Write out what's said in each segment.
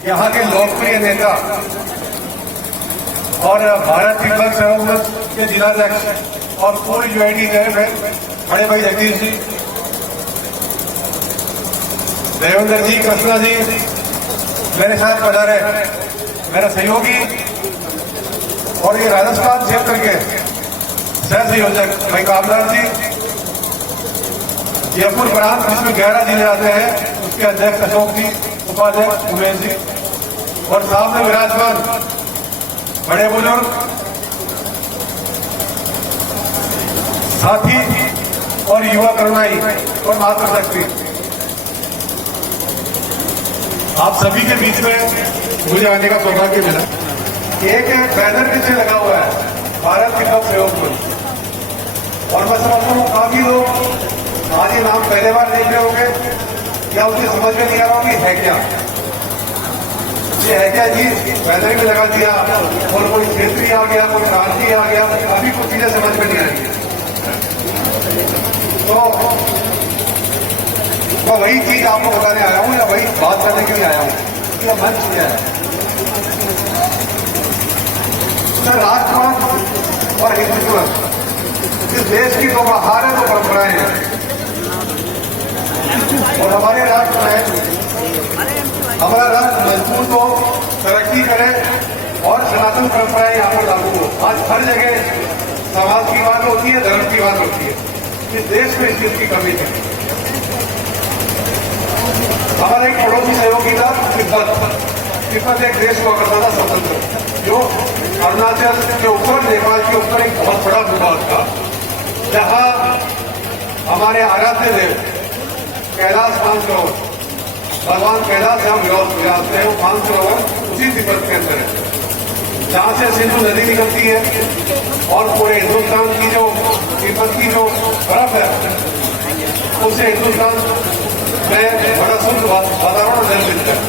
यहाँ के लोकप्रिय नेता और भारत तिब्बत सहयोग के जिलाध्यक्ष और पूर्व यूआईडी चेयरमैन बड़े भाई जगदीश जी, देवेंद्र जी, कृष्णा जी मेरे साथ पधारे, मेरा सहयोगी और ये राजस्थान क्षेत्र के सह संयोजक भाई कामराज जी, जयपुर प्रांत जिसमें 11 जिले आते हैं उसके अध्यक्ष अशोक जी, उपाध्यक्ष उमेश जी और सामने विराजमान बड़े बुजुर्ग साथी और युवा करुणाई और मातृशक्ति, आप सभी के बीच में मुझे आने का सौभाग्य मिला। एक बैनर पीछे लगा हुआ है भारत तिब्बत सहयोग मंच और मैं समझता हूँ काफी लोग आज ये नाम पहले बार देख रहे होंगे या उसे समझ में नहीं आ रहा होगी है क्या, ये है क्या जी। बैनर भी लगा दिया और कोई क्षेत्रीय आ गया, कोई प्रांतीय आ गया, अभी कुछ चीजें समझ में नहीं आ रही। तो मैं वही चीज आपको बताने आया हूं या वही बात करने के लिए आया हूं। यह मंच क्या है सर, राष्ट्रवाद और हिंदुत्व इस देश की दो महान दो परंपराएं हैं और हमारे राष्ट्र में हमारा राष्ट्र मजबूत हो, तरक्की करे और सनातन परंपराएं यहाँ पर लागू हो। आज हर जगह समाज की बात होती है, धर्म की बात होती है, इस देश में इस चीज की कमी है। हमारा एक पड़ोसी सहयोगी था तिब्बत एक देश हुआ करता था स्वतंत्र, जो अरुणाचल के ऊपर, नेपाल के ऊपर एक बहुत बड़ा भूभाग था, जहां हमारे आराध्य देव कैलाश मानसरोवर, भगवान कैलाश जहां विराजते हैं, वो मानसरोवर उसी तिब्बत के अंदर है, जहां से सिंधु नदी निकलती है और पूरे हिंदुस्तान की जो तिब्बत की जो बर्फ है उसे हिंदुस्तान में बड़ा शुद्ध वातावरण जल मिलता है।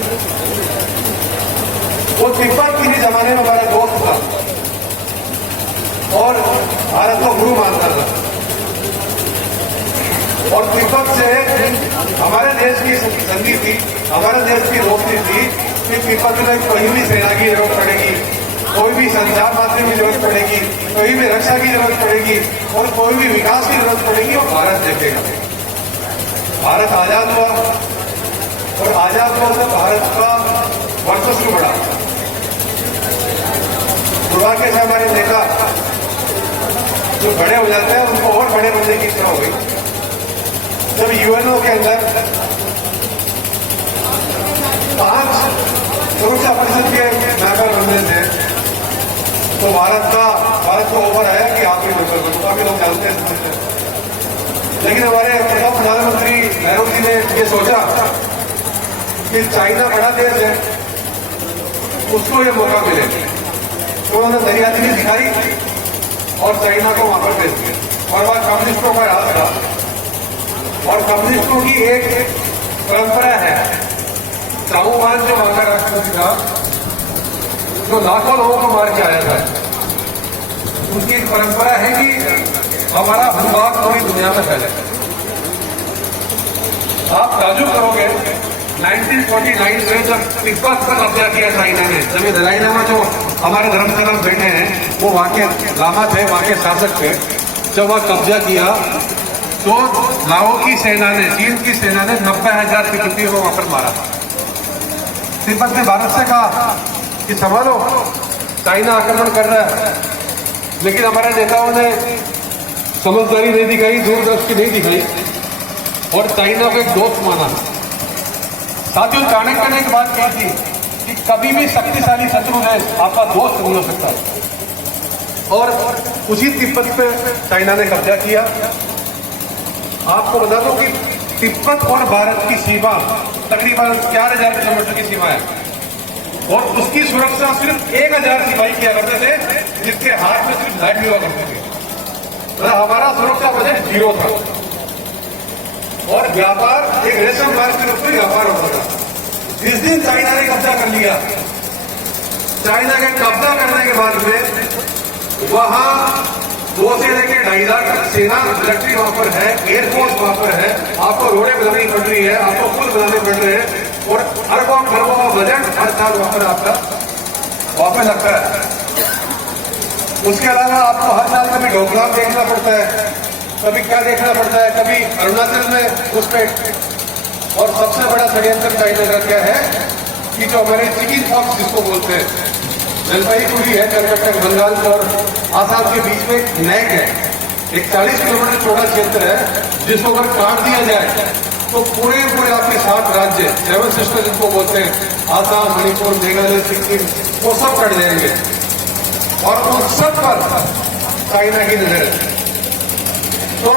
वो तिब्बत किसी जमाने में हमारा दोस्त था और भारत को गुरु मानता था और तिब्बत से हमारे देश की संधि थी, हमारे देश की दोस्ती थी कि तिब्बत में कोई भी सेना की जरूरत पड़ेगी, कोई भी संचार माध्यम की जरूरत पड़ेगी, कोई भी रक्षा की जरूरत पड़ेगी और कोई भी विकास की जरूरत पड़ेगी, वो भारत देखेगा। भारत आजाद हुआ और आजाद हुआ तो भारत का वर्चस्व बढ़ा। दुर्भाग्य से हमारे नेता जो बड़े हो जाते हैं उनको और बड़े बनने की इच्छा हो गई। जब यूएनओ के अंदर 5 सुरक्षा परिषद के मेंबर बनने थे तो भारत को ओवर आया कि आप ही मेंबर बनो, काफी लोग जानते हैं। लेकिन हमारे पूर्व प्रधानमंत्री नेहरू जी ने ये सोचा कि चाइना बड़ा देश है, उसको ये मौका मिले, तो उन्होंने दरियादिली दिखाई और चाइना को वहां पर भेज दिया और वह कम्युनिस्टों का राज था और कम्युनिस्टों की एक परंपरा है, चाऊवान जो वहां का राष्ट्रपति था जो लाखों लोगों को मार के आया था, उनकी एक परंपरा है कि हमारा भूभाग पूरी दुनिया में फैले। आप ताजुब करोगे 1949 में जब तिब्बत पर कब्जा किया चाइना ने, जब ये दलाई लामा जो हमारे धर्मशाला में बैठे हैं वो वहां के लामा थे, वहां के शासक थे, जब वह कब्जा किया तो लाओ की सेना ने, चीन की सेना ने 90,000 तिब्बतियों को वहां पर मारा। तिब्बत ने भारत से कहा कि संभालो, चाइना आक्रमण कर रहा है, लेकिन हमारे नेताओं ने समझदारी नहीं दिखाई, दूरदर्शी नहीं दिखाई और चाइना को एक दोस्त माना। साथियों, चाणक्य ने एक बात कही थी कि कभी भी शक्तिशाली शत्रु देश आपका दोस्त नहीं हो सकता और उसी तिब्बत पे चाइना ने कब्जा किया। आपको बता दो कि तिब्बत और भारत की सीमा तकरीबन 4000 किलोमीटर की सीमा है और उसकी सुरक्षा सिर्फ 1000 सिपाही किया करते थे, जिसके हाथ में सिर्फ लाठी हुआ करते थे। हमारा सुरक्षा बजट 0 था और व्यापार एक रेशम मार्ग के रूप में व्यापार होता था। जिस दिन चाइना ने कब्जा कर लिया, चाइना के कब्जा करने के बाद में वहां 2 से लेकर 2.5 लाख सेना मिलिट्री वहां पर है, एयरफोर्स वहां पर है, आपको रोडें बनानी पड़ रही है, आपको पुल बनाने पड़ रहे हैं और अरबों खरबों का बजट हर साल वापस लगता है। उसके अलावा आपको हर साल कभी डोकलाम देखना पड़ता है, कभी क्या देखना पड़ता है, कभी अरुणाचल में उस पे। और सबसे बड़ा षड्यंत्र चाइना का क्या है कि जो हमारे चिकन पॉक्स जिसको बोलते हैं, जलपाईगुड़ी है कर्नाटक बंगाल और आसाम के बीच में एक नेक है, एक 40 किलोमीटर चौड़ा क्षेत्र है, जिसको अगर काट दिया जाए तो पूरे आपके 7 राज्य 7 सिस्टर जिनको बोलते हैं, आसाम, मणिपुर, मेघालय, सिक्किम, वो सब कट जाएंगे। और उन सब पर चाइना की नजर है। तो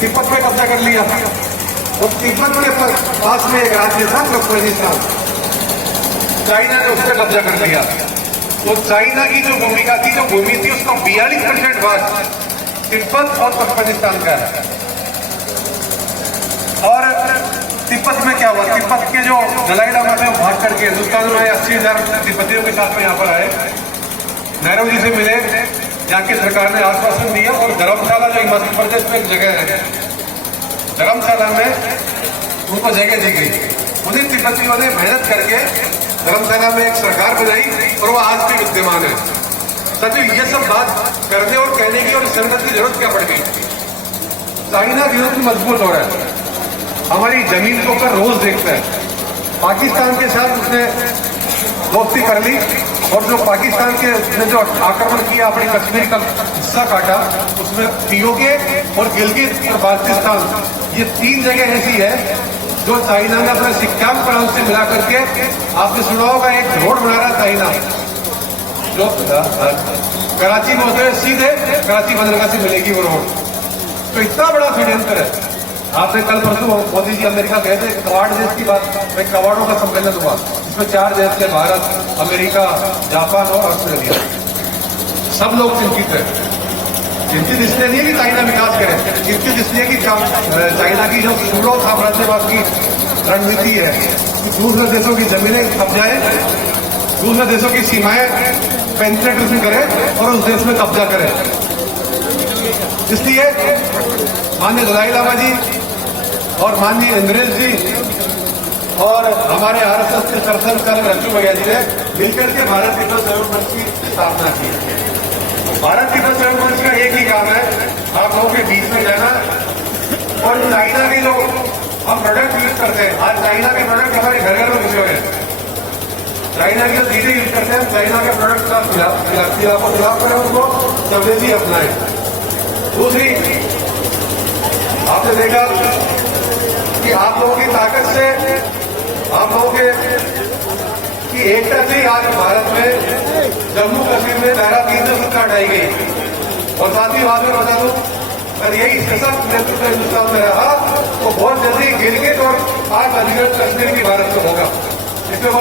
तिब्बत में कब्जा कर लिया। तो तिब्बत के पास में एक राज्य था तुर्कमेनिस्तान, चाइना ने उस पर कब्जा कर लिया। तो चाइना की जो भूमिका थी, जो भूमि थी, उसका 42% भाग तिब्बत और तुर्कमेनिस्तान का है। और तिब्बत में क्या हुआ, तिब्बत के जो दलाई लामा थे वो भाग करके हिंदुस्तान में 80,000 तिब्बतियों के साथ में यहाँ पर आए, नेहरू जी से मिले, यहाँ की सरकार ने आश्वासन दिया और धर्मशाला जो हिमाचल प्रदेश में एक जगह है, धर्मशाला में उनको जगह दी गई। उन्हीं तिब्बतियों ने मेहनत करके धर्मशाला में एक सरकार बनाई और वो आज भी विद्यमान है। साथियों, ये सब बात करने और कहने की और संगत की जरूरत क्या पड़ गई? चाइना विरोध मजबूत हो रहा है, हमारी जमीन को ऊपर रोज देखता है। पाकिस्तान के साथ उसने दोस्ती कर ली और जो पाकिस्तान के ने जो आक्रमण किया, अपनी कश्मीर का हिस्सा काटा, उसमें पीओके और गिलगित और बाल्टिस्तान, ये 3 जगह ऐसी है जो चाइना ने अपने सिक्किम प्रांत से मिला करके, आपने सुना होगा एक रोड बना रहा चाइना, जो कराची में होते हुए सीधे कराची बंदरगाह से मिलेगी वो रोड। तो इतना बड़ा षड्यंत्र है। आपने कल परसों मोदी जी अमेरिका गए थे, कवाड़ देश की बात, कवाड़ों का सम्मेलन हुआ, इसमें 4 देश थे, भारत, अमेरिका, जापान और ऑस्ट्रेलिया। सब लोग चिंतित है। चिंतित इसलिए नहीं कि चाइना विकास करे, चिंतित इसलिए कि चाइना की जो सूडो साम्राज्यवाद की रणनीति है कि दूसरे देशों की जमीनें कब्जाए, दूसरे देशों की सीमाएं पेनिट्रेशन करे और उस देश में कब्जा करे। इसलिए माननीय दलाई लामा जी और माननीय इंद्रेश जी और हमारे आरएसएस के सरसंघ चालक रज्जू भैया जी ने मिलकर के भारत तिब्बत सहयोग मंच की स्थापना की। भारत तिब्बत सहयोग मंच का एक ही काम है, आप लोगों के बीच में जाना और चाइना के जो हम प्रोडक्ट यूज करते हैं, आज चाइना के प्रोडक्ट हमारे घर घर में घुसे हुए हैं। चाइना की जो चीजें यूज करते हैं, चाइना के प्रोडक्ट का खिलाफ करें, उनको स्वदेशी अपनाएं। दूसरी, आपने देखा कि आप लोगों की ताकत से, आप लोगों के कि एकता से आज भारत में जम्मू कश्मीर में धारा 370 हटाई गई। और साथ ही बात में बता दूं, अगर यही सशक्त नेतृत्व हिंदुस्तान में रहा तो बहुत जल्दी गिलगित और आज अधिकृत कश्मीर भी भारत में होगा।